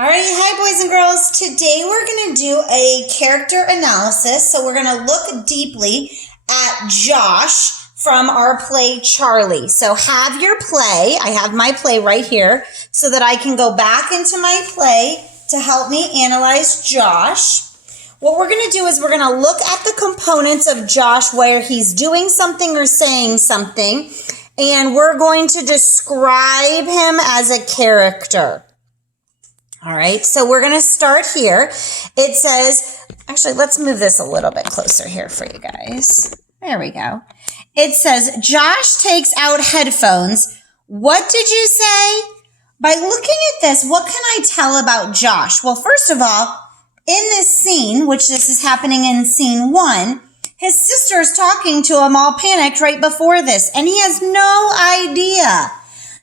Alright, hi boys and girls. Today we're going to do a character analysis. So we're going to look deeply at Josh from our play Charlie. So have your play. I have my play right here so that I can go back into my play to help me analyze Josh. What we're going to do is we're going to look at the components of Josh where he's doing something or saying something, and we're going to describe him as a character. All right, so we're going to start here. It says, actually, let's move this a little bit closer here for you guys. There we go. It says, Josh takes out headphones. What did you say? By looking at this, what can I tell about Josh? Well, first of all, in this scene, which this is happening in scene 1, his sister is talking to him all panicked right before this, and he has no idea.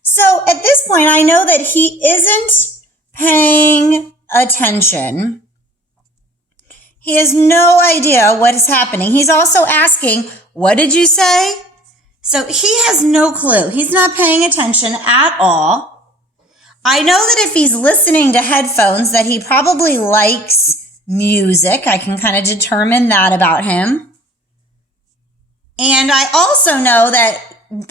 So at this point, I know that he isn't paying attention. He has no idea what is happening. He's also asking, what did you say? So he has no clue. He's not paying attention at all. I know that if he's listening to headphones, that he probably likes music. I can kind of determine that about him. And I also know that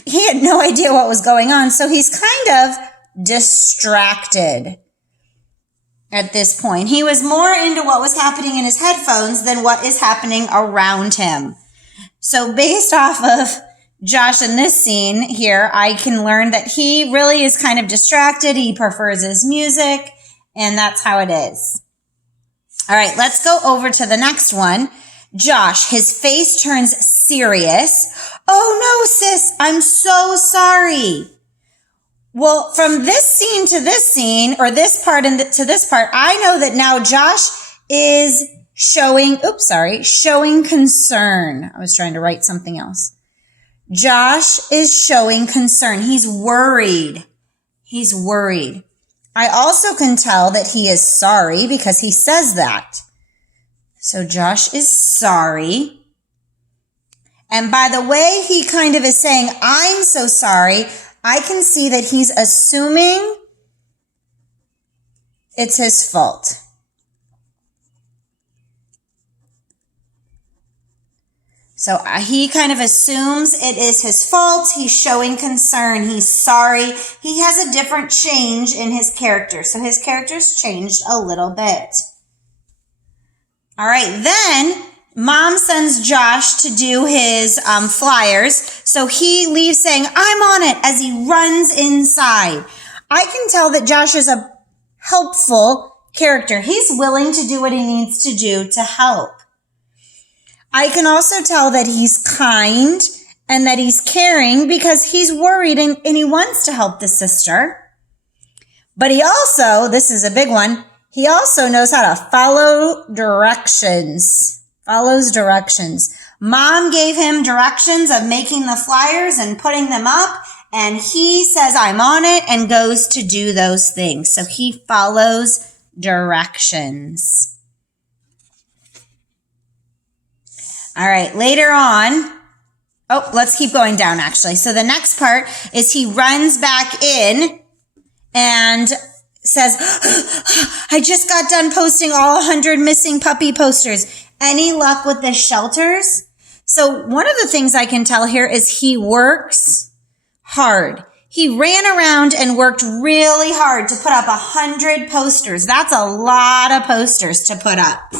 he had no idea what was going on, so he's kind of distracted. At this point, he was more into what was happening in his headphones than what is happening around him. So based off of Josh in this scene here, I can learn that he really is kind of distracted. He prefers his music, and that's how it is. All right, let's go over to the next one. Josh, his face turns serious. Oh no, sis, I'm so sorry. Well, from this scene to this scene, or this part to this part, I know that now Josh is showing concern. I was trying to write something else. Josh is showing concern. He's worried. He's worried. I also can tell that he is sorry because he says that. So Josh is sorry. And by the way he kind of is saying, I'm so sorry, I can see that he's assuming it's his fault. So he kind of assumes it is his fault. He's showing concern. He's sorry. He has a different change in his character. So his character's changed a little bit. All right, then Mom sends Josh to do his flyers, so he leaves saying, I'm on it, as he runs inside. I can tell that Josh is a helpful character. He's willing to do what he needs to do to help. I can also tell that he's kind and that he's caring because he's worried and he wants to help the sister. But he also, this is a big one, he also knows how to follow directions. Follows directions. Mom gave him directions of making the flyers and putting them up, and he says, I'm on it, and goes to do those things. So he follows directions. All right, later on, let's keep going down actually. So the next part is he runs back in and says, I just got done posting all 100 missing puppy posters. Any luck with the shelters? So one of the things I can tell here is he works hard. He ran around and worked really hard to put up 100 posters. That's a lot of posters to put up.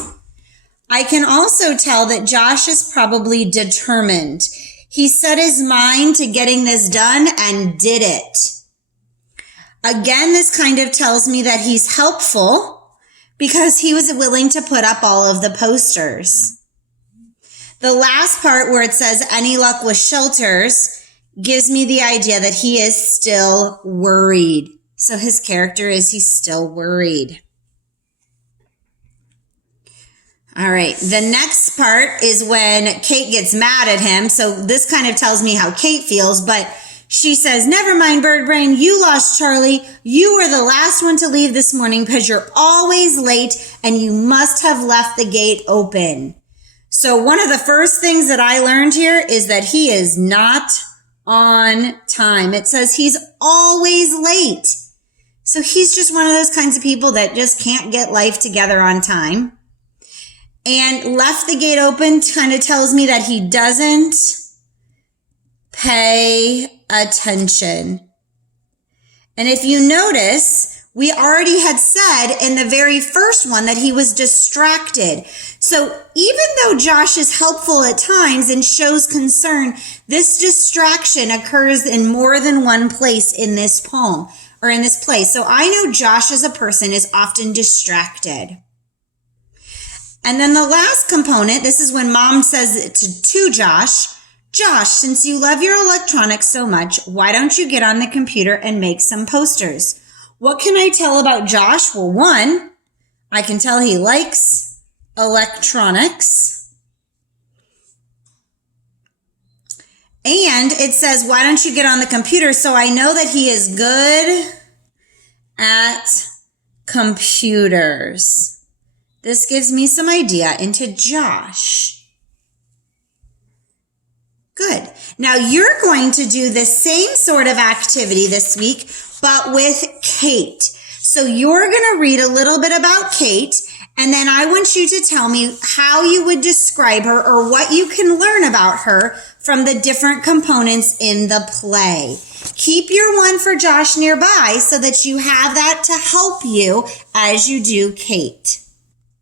I can also tell that Josh is probably determined. He set his mind to getting this done and did it. Again, this kind of tells me that he's helpful because he was willing to put up all of the posters. The last part where it says any luck with shelters gives me the idea that he is still worried. So his character is he's still worried. All right, the next part is when Kate gets mad at him. So this kind of tells me how Kate feels, but she says, never mind, Bird Brain, you lost Charlie. You were the last one to leave this morning because you're always late and you must have left the gate open. So one of the first things that I learned here is that he is not on time. It says he's always late. So he's just one of those kinds of people that just can't get life together on time. And left the gate open kind of tells me that he doesn't pay attention. And if you notice, we already had said in the very first one that he was distracted. So even though Josh is helpful at times and shows concern, this distraction occurs in more than one place in this poem or in this play. So I know Josh as a person is often distracted. And then the last component, this is when Mom says it to Josh, Josh, since you love your electronics so much, why don't you get on the computer and make some posters? What can I tell about Josh? Well, one, I can tell he likes electronics. And it says, why don't you get on the computer? So I know that he is good at computers. This gives me some idea into Josh. Good. Now you're going to do the same sort of activity this week, but with Kate. So you're going to read a little bit about Kate, and then I want you to tell me how you would describe her or what you can learn about her from the different components in the play. Keep your one for Josh nearby so that you have that to help you as you do Kate.